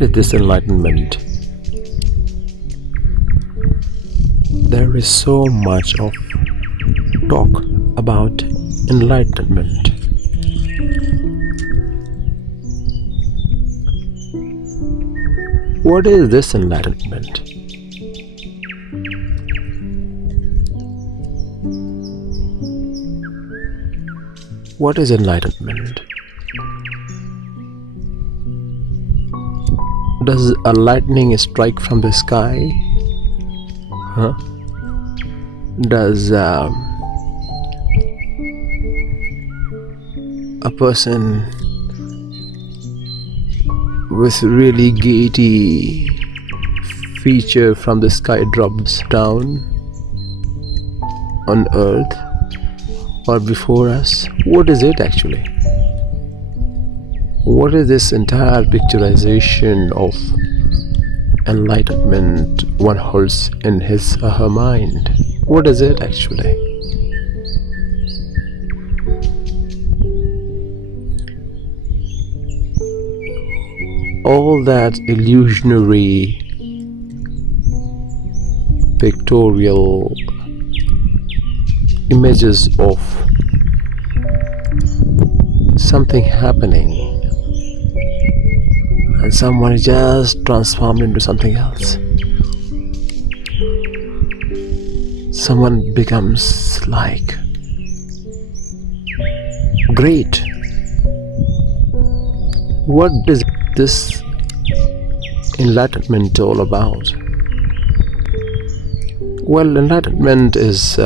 What is this enlightenment? There is so much of talk about enlightenment. What is this enlightenment? What is enlightenment? Does a lightning strike from the sky? Huh? Does a person with really gaiety feature from the sky drops down on earth or before us? What is it actually? What is this entire picturization of enlightenment one holds in his or her mind? What is it actually? All that illusionary pictorial images of something happening and someone is just transformed into something else. Someone becomes like great. What is this enlightenment all about? Well, enlightenment is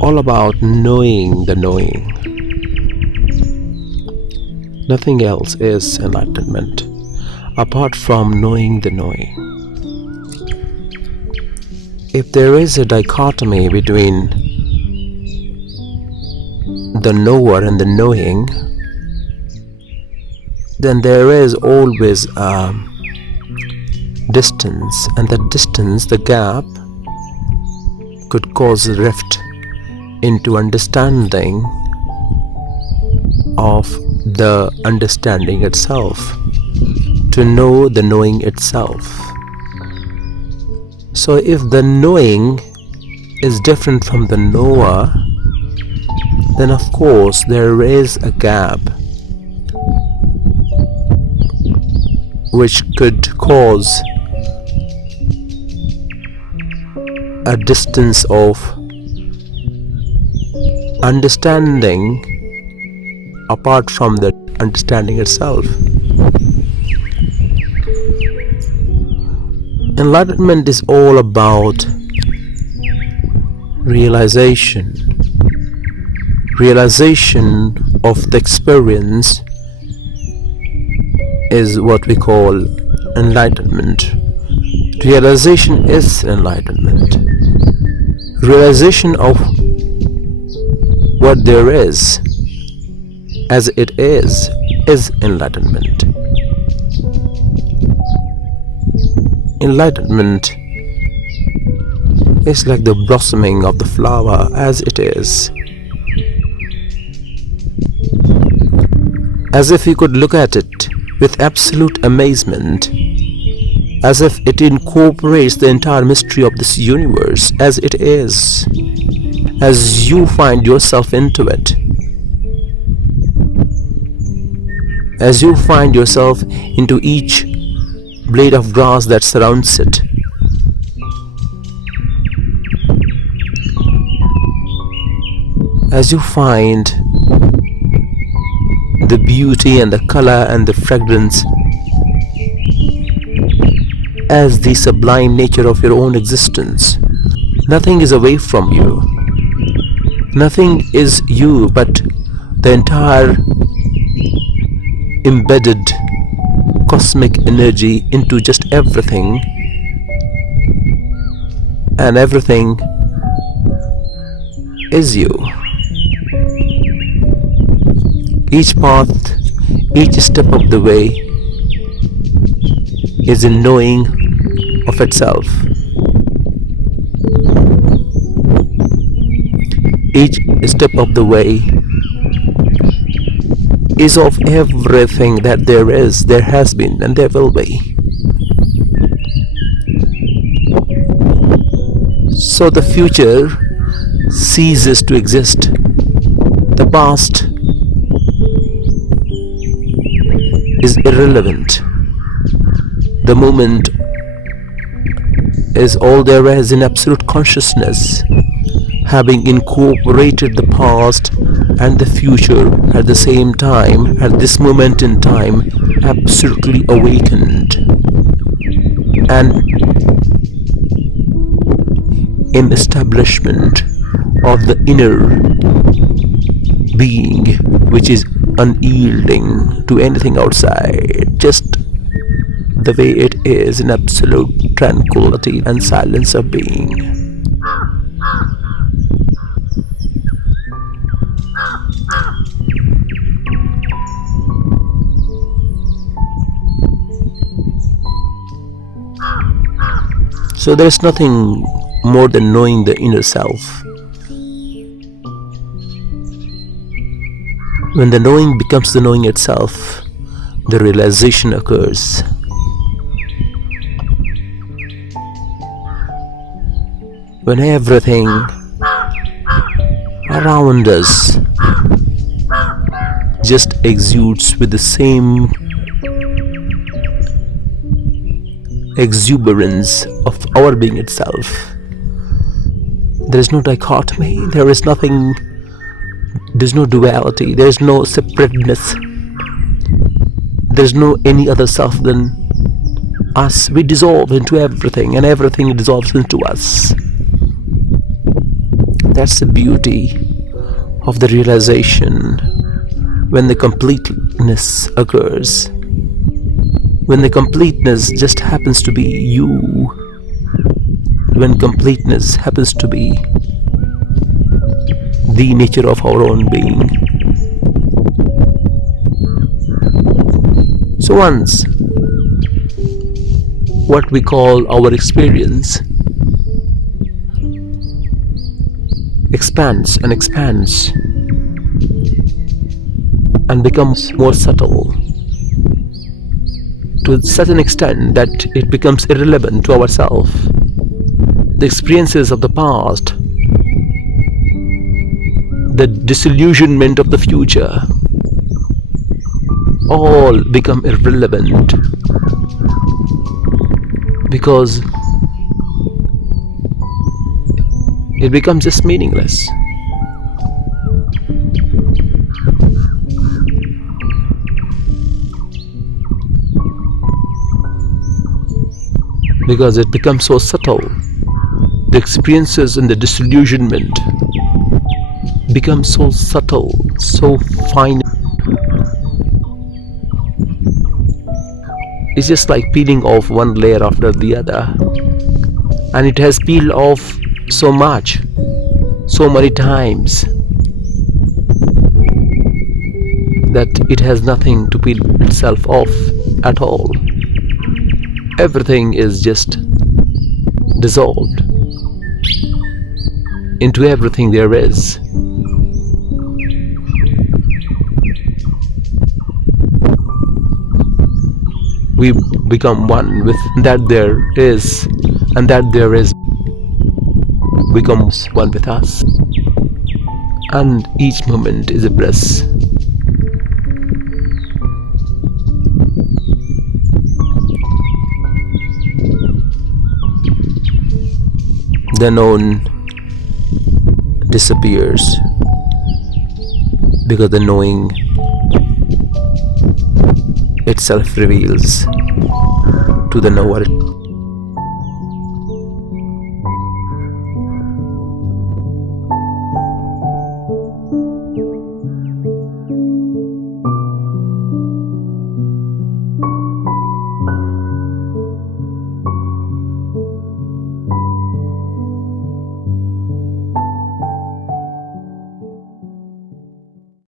all about knowing the knowing. Nothing else is enlightenment apart from knowing the knowing. If there is a dichotomy between the knower and the knowing, then there is always a distance, and that distance, the gap, could cause a rift into understanding of the understanding itself, to know the knowing itself. So if the knowing is different from the knower, then of course there is a gap which could cause a distance of understanding apart from the understanding itself. Enlightenment is all about realization. Realization of the experience is what we call enlightenment. Realization is enlightenment. Realization of what there is as it is enlightenment. Enlightenment is like the blossoming of the flower as it is. As if you could look at it with absolute amazement, as if it incorporates the entire mystery of this universe as it is, as you find yourself into it, as you find yourself into each blade of grass that surrounds it. As you find the beauty and the color and the fragrance as the sublime nature of your own existence. Nothing is away from you. Nothing is you but the entire embedded cosmic energy into just everything, and everything is you. Each path, each step of the way is in knowing of itself. Each step of the way is of everything that there is, there has been, and there will be. So the future ceases to exist. The past is irrelevant. The moment is all there is in absolute consciousness, having incorporated the past and the future at the same time, at this moment in time, absolutely awakened and in establishment of the inner being, which is unyielding to anything outside, just the way it is, in absolute tranquility and silence of being. So there is nothing more than knowing the inner self. When the knowing becomes the knowing itself, the realization occurs. When everything around us just exudes with the same exuberance of our being itself. There is no dichotomy, there is nothing, there's no duality, there's no separateness, there's no any other self than us. We dissolve into everything and everything dissolves into us. That's the beauty of the realization when the completeness occurs. When the completeness just happens to be you. When completeness happens to be the nature of our own being. So once what we call our experience expands and expands and becomes more subtle to such an extent that it becomes irrelevant to ourselves. The experiences of the past, the disillusionment of the future, all become irrelevant because it becomes just meaningless. Because it becomes so subtle. The experiences and the disillusionment become so subtle, so fine. It's just like peeling off one layer after the other, and it has peeled off so much, so many times, that it has nothing to peel itself off at all. Everything is just dissolved into everything there is. We become one with that there is, and that there is becomes one with us, and each moment is a bliss. The known disappears because the knowing itself reveals to the knower.